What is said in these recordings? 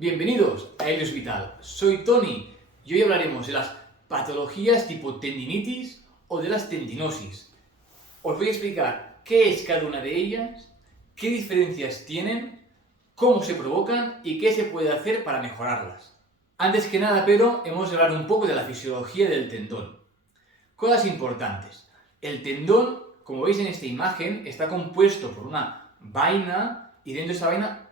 Bienvenidos a Helios Vital, soy Tony y hoy hablaremos de las patologías tipo tendinitis o de las tendinosis. Os voy a explicar qué es cada una de ellas, qué diferencias tienen, cómo se provocan y qué se puede hacer para mejorarlas. Antes que nada, pero, hemos de hablar un poco de la fisiología del tendón. Cosas importantes. El tendón, como veis en esta imagen, está compuesto por una vaina y dentro de esa vaina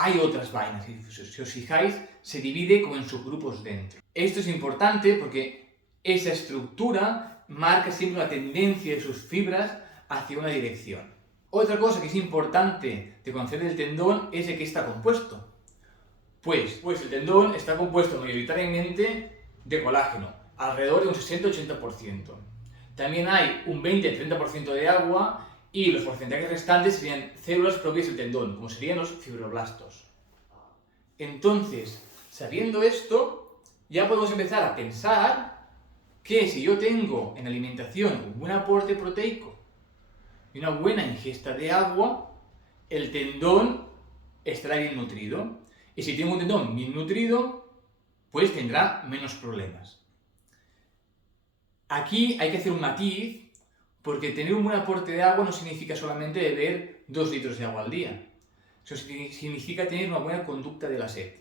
hay otras vainas, si os fijáis, se divide como en subgrupos dentro. Esto es importante porque esa estructura marca siempre una tendencia de sus fibras hacia una dirección. Otra cosa que es importante de conocer del tendón es de qué está compuesto. Pues el tendón está compuesto mayoritariamente de colágeno, alrededor de un 60-80%. También hay un 20-30% de agua y los porcentajes restantes serían células propias del tendón, como serían los fibroblastos. Entonces, sabiendo esto, ya podemos empezar a pensar que si yo tengo en alimentación un buen aporte proteico y una buena ingesta de agua, el tendón estará bien nutrido. Y si tengo un tendón bien nutrido, pues tendrá menos problemas. Aquí hay que hacer un matiz, porque tener un buen aporte de agua no significa solamente beber 2 litros de agua al día. Eso significa tener una buena conducta de la sed.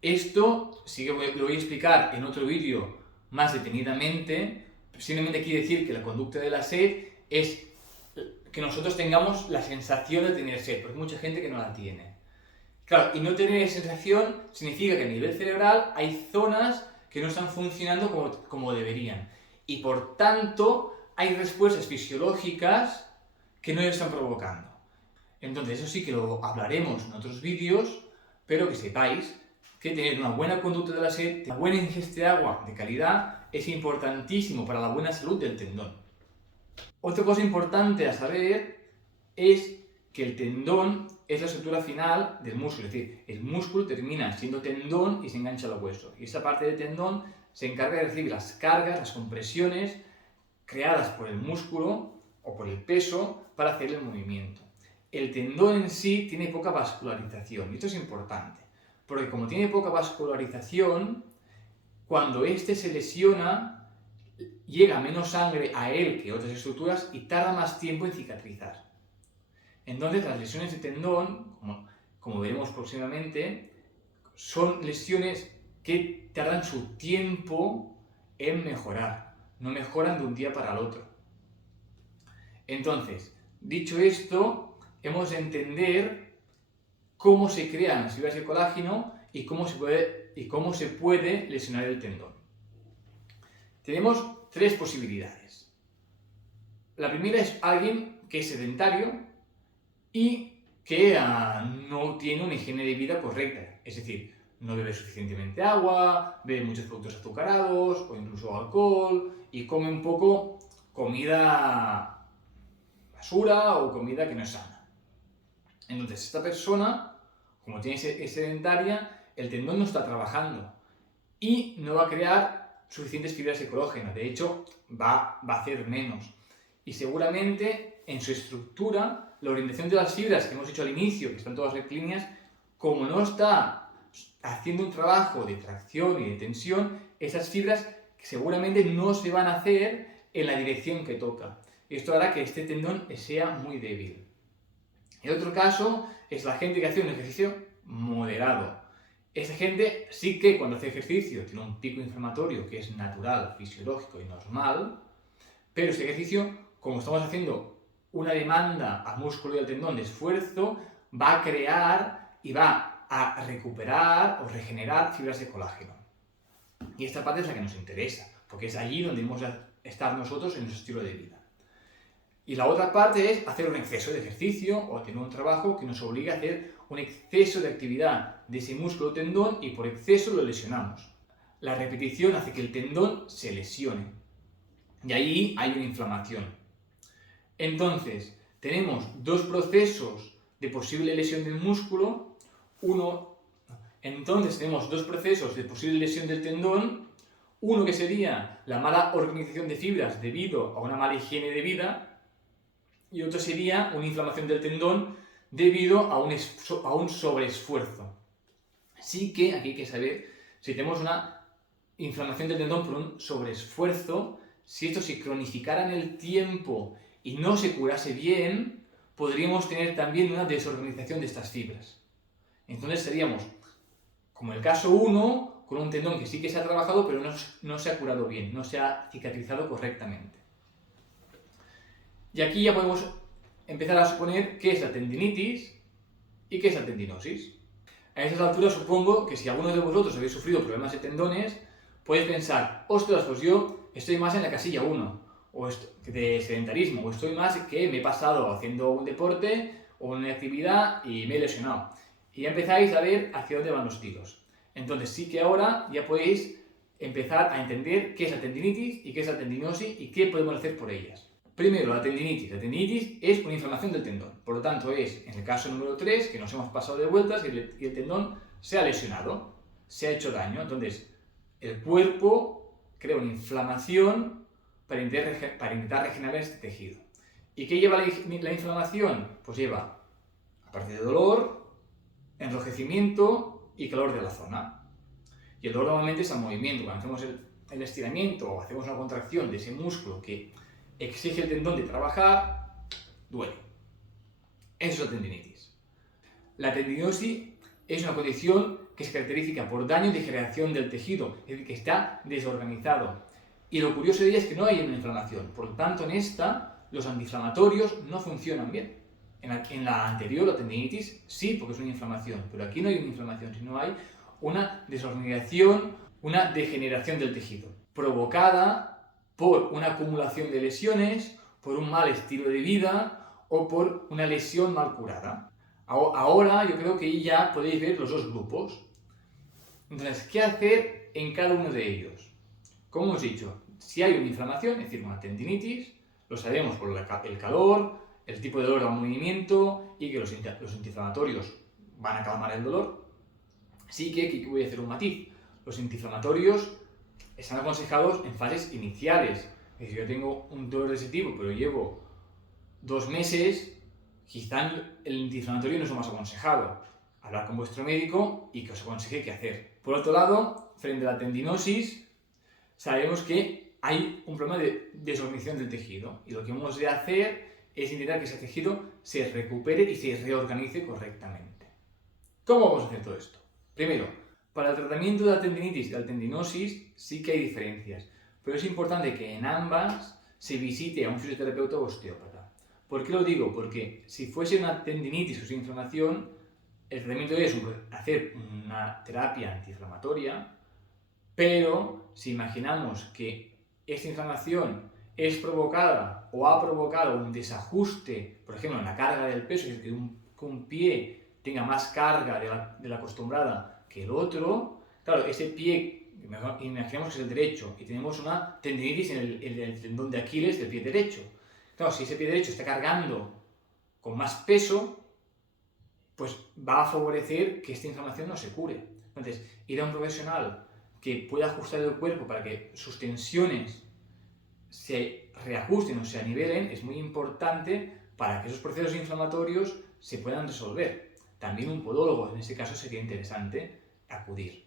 Esto sí que lo voy a explicar en otro vídeo más detenidamente. Simplemente quiere decir que la conducta de la sed es que nosotros tengamos la sensación de tener sed, porque hay mucha gente que no la tiene. Claro, y no tener sensación significa que a nivel cerebral hay zonas que no están funcionando como deberían. Y por tanto, hay respuestas fisiológicas que no están provocando. Entonces, eso sí que lo hablaremos en otros vídeos, pero que sepáis que tener una buena conducta de la sed, una buena ingesta de agua de calidad, es importantísimo para la buena salud del tendón. Otra cosa importante a saber es que el tendón es la estructura final del músculo, es decir, el músculo termina siendo tendón y se engancha al hueso. Y esa parte del tendón se encarga de recibir las cargas, las compresiones creadas por el músculo o por el peso para hacer el movimiento. El tendón en sí tiene poca vascularización y esto es importante, porque como tiene poca vascularización, cuando éste se lesiona, llega menos sangre a él que otras estructuras y tarda más tiempo en cicatrizar. Entonces, las lesiones de tendón, como veremos próximamente, son lesiones que tardan su tiempo en mejorar, no mejoran de un día para el otro. Entonces, dicho esto, hemos de entender cómo se crean las fibras de colágeno y cómo se puede lesionar el tendón. Tenemos 3 posibilidades. La primera es alguien que es sedentario y que no tiene una higiene de vida correcta, es decir, no bebe suficientemente agua, bebe muchos productos azucarados o incluso alcohol y come un poco comida basura o comida que no es sana. Entonces, esta persona, como es sedentaria, el tendón no está trabajando y no va a crear suficientes fibras de colágeno. De hecho, va a hacer menos. Y seguramente en su estructura, la orientación de las fibras que hemos dicho al inicio, que están todas rectilíneas, como no está haciendo un trabajo de tracción y de tensión, esas fibras seguramente no se van a hacer en la dirección que toca. Esto hará que este tendón sea muy débil. El otro caso es la gente que hace un ejercicio moderado. Esa gente sí que cuando hace ejercicio tiene un pico inflamatorio que es natural, fisiológico y normal, pero ese ejercicio, como estamos haciendo una demanda al músculo y al tendón de esfuerzo, va a crear y va a recuperar o regenerar fibras de colágeno. Y esta parte es la que nos interesa, porque es allí donde debemos estar nosotros en nuestro estilo de vida. Y la otra parte es hacer un exceso de ejercicio o tener un trabajo que nos obliga a hacer un exceso de actividad de ese músculo o tendón y por exceso lo lesionamos. La repetición hace que el tendón se lesione y ahí hay una inflamación. Entonces, tenemos 2 procesos de posible lesión del músculo. Entonces tenemos 2 procesos de posible lesión del tendón. Uno que sería la mala organización de fibras debido a una mala higiene de vida. Y otro sería una inflamación del tendón debido a un sobreesfuerzo. Sí que aquí hay que saber si tenemos una inflamación del tendón por un sobreesfuerzo, si esto se cronificara en el tiempo y no se curase bien, podríamos tener también una desorganización de estas fibras. Entonces seríamos, como el caso 1, con un tendón que sí que se ha trabajado, pero no se ha curado bien, no se ha cicatrizado correctamente. Y aquí ya podemos empezar a suponer qué es la tendinitis y qué es la tendinosis. A esas alturas supongo que si alguno de vosotros habéis sufrido problemas de tendones, podéis pensar, ostras, pues yo estoy más en la casilla 1, o de sedentarismo, o estoy más que me he pasado haciendo un deporte o una actividad y me he lesionado. Y ya empezáis a ver hacia dónde van los tiros. Entonces sí que ahora ya podéis empezar a entender qué es la tendinitis y qué es la tendinosis y qué podemos hacer por ellas. Primero, la tendinitis. La tendinitis es una inflamación del tendón. Por lo tanto, es en el caso número 3 que nos hemos pasado de vueltas y el tendón se ha lesionado, se ha hecho daño. Entonces, el cuerpo crea una inflamación para intentar regenerar este tejido. ¿Y qué lleva la inflamación? Pues lleva, aparte de dolor, enrojecimiento y calor de la zona. Y el dolor normalmente es al movimiento. Cuando hacemos el estiramiento o hacemos una contracción de ese músculo que exige el tendón de trabajar, duele. Eso es la tendinitis. La tendinosis es una condición que se caracteriza por daño y degeneración del tejido, es decir, que está desorganizado. Y lo curioso de ella es que no hay una inflamación. Por lo tanto, en esta, los antiinflamatorios no funcionan bien. En la anterior, la tendinitis, sí, porque es una inflamación. Pero aquí no hay una inflamación, sino hay una desorganización, una degeneración del tejido, provocada por una acumulación de lesiones, por un mal estilo de vida o por una lesión mal curada. Ahora yo creo que ya podéis ver los dos grupos. Entonces, ¿qué hacer en cada uno de ellos? Como hemos dicho, si hay una inflamación, es decir, una tendinitis, lo sabemos por el calor, el tipo de dolor al movimiento y que los antiinflamatorios van a calmar el dolor. Sí que aquí voy a hacer un matiz. Los antiinflamatorios están aconsejados en fases iniciales. Es decir, yo tengo un dolor de ese tipo, pero llevo 2 meses, quizá el antiinflamatorio no es lo más aconsejado. Hablar con vuestro médico y que os aconseje qué hacer. Por otro lado, frente a la tendinosis, sabemos que hay un problema de desorganización del tejido y lo que hemos de hacer es intentar que ese tejido se recupere y se reorganice correctamente. ¿Cómo vamos a hacer todo esto? Primero, para el tratamiento de la tendinitis y de la tendinosis sí que hay diferencias, pero es importante que en ambas se visite a un fisioterapeuta o osteópata. ¿Por qué lo digo? Porque si fuese una tendinitis o una inflamación, el tratamiento es hacer una terapia antiinflamatoria, pero si imaginamos que esta inflamación es provocada o ha provocado un desajuste, por ejemplo, en la carga del peso, es decir, que un pie tenga más carga de la acostumbrada que el otro, claro, ese pie, imaginemos que es el derecho, y tenemos una tendinitis en el tendón de Aquiles del pie derecho. Claro, si ese pie derecho está cargando con más peso, pues va a favorecer que esta inflamación no se cure. Entonces, ir a un profesional que pueda ajustar el cuerpo para que sus tensiones se reajusten o se anivelen es muy importante para que esos procesos inflamatorios se puedan resolver. También un podólogo, en ese caso, sería interesante acudir.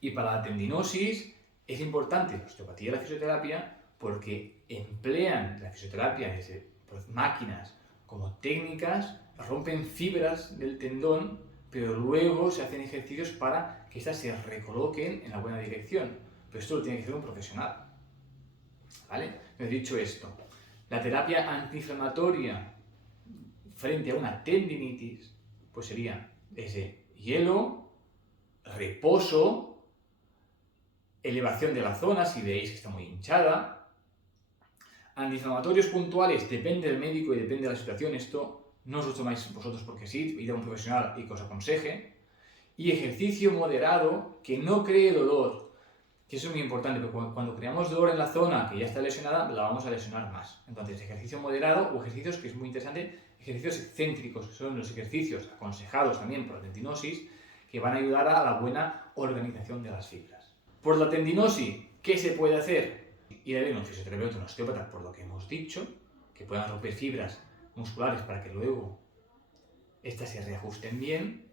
Y para la tendinosis es importante la osteopatía y la fisioterapia porque emplean la fisioterapia desde máquinas como técnicas, rompen fibras del tendón, pero luego se hacen ejercicios para que éstas se recoloquen en la buena dirección. Pero esto lo tiene que hacer un profesional. ¿Vale? He dicho esto, la terapia antiinflamatoria frente a una tendinitis, pues sería ese hielo, reposo, elevación de la zona si veis que está muy hinchada. Antiinflamatorios puntuales, depende del médico y depende de la situación, esto no os lo tomáis vosotros porque sí, id a un profesional y que os aconseje. Y ejercicio moderado que no cree dolor, que eso es muy importante, porque cuando creamos dolor en la zona que ya está lesionada, la vamos a lesionar más. Entonces, ejercicio moderado o ejercicios, que es muy interesante, ejercicios excéntricos, que son los ejercicios aconsejados también por la tendinosis, que van a ayudar a la buena organización de las fibras. Por la tendinosis, ¿qué se puede hacer? Ir a ver a un fisioterapeuta o un osteópata, por lo que hemos dicho, que puedan romper fibras musculares para que luego estas se reajusten bien.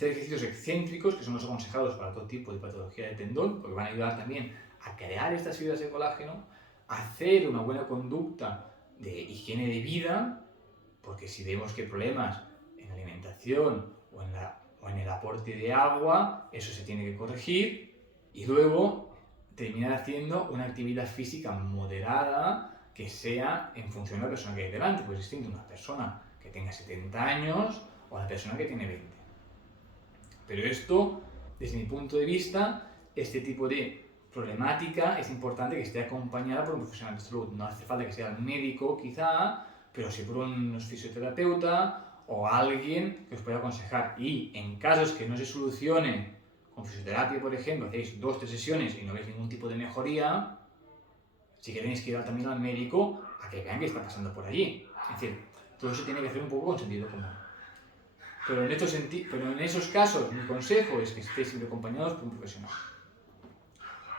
hacer ejercicios excéntricos, que son los aconsejados para todo tipo de patología de tendón, porque van a ayudar también a crear estas fibras de colágeno, hacer una buena conducta de higiene de vida, porque si vemos que hay problemas en la alimentación o en el aporte de agua, eso se tiene que corregir, y luego terminar haciendo una actividad física moderada que sea en función de la persona que hay delante, pues es distinto una persona que tenga 70 años o una persona que tiene 20. Pero esto, desde mi punto de vista, este tipo de problemática es importante que esté acompañada por un profesional de salud. No hace falta que sea el médico, quizá, pero sí por un fisioterapeuta o alguien que os pueda aconsejar. Y en casos que no se solucionen con fisioterapia, por ejemplo, hacéis 2 o 3 sesiones y no veis ningún tipo de mejoría, sí que tenéis que ir también al médico a que vean qué está pasando por allí. Es decir, todo eso tiene que hacer un poco con sentido común. Pero en esos casos, mi consejo es que estéis siempre acompañados por un profesional.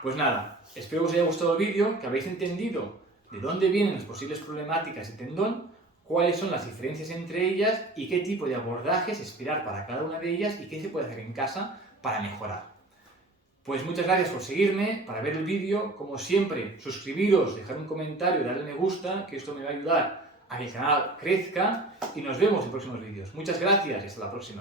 Pues nada, espero que os haya gustado el vídeo, que habéis entendido de dónde vienen las posibles problemáticas de tendón, cuáles son las diferencias entre ellas y qué tipo de abordajes esperar para cada una de ellas y qué se puede hacer en casa para mejorar. Pues muchas gracias por seguirme, para ver el vídeo. Como siempre, suscribiros, dejar un comentario, darle me gusta, que esto me va a ayudar a que el canal crezca, y nos vemos en próximos vídeos. Muchas gracias y hasta la próxima.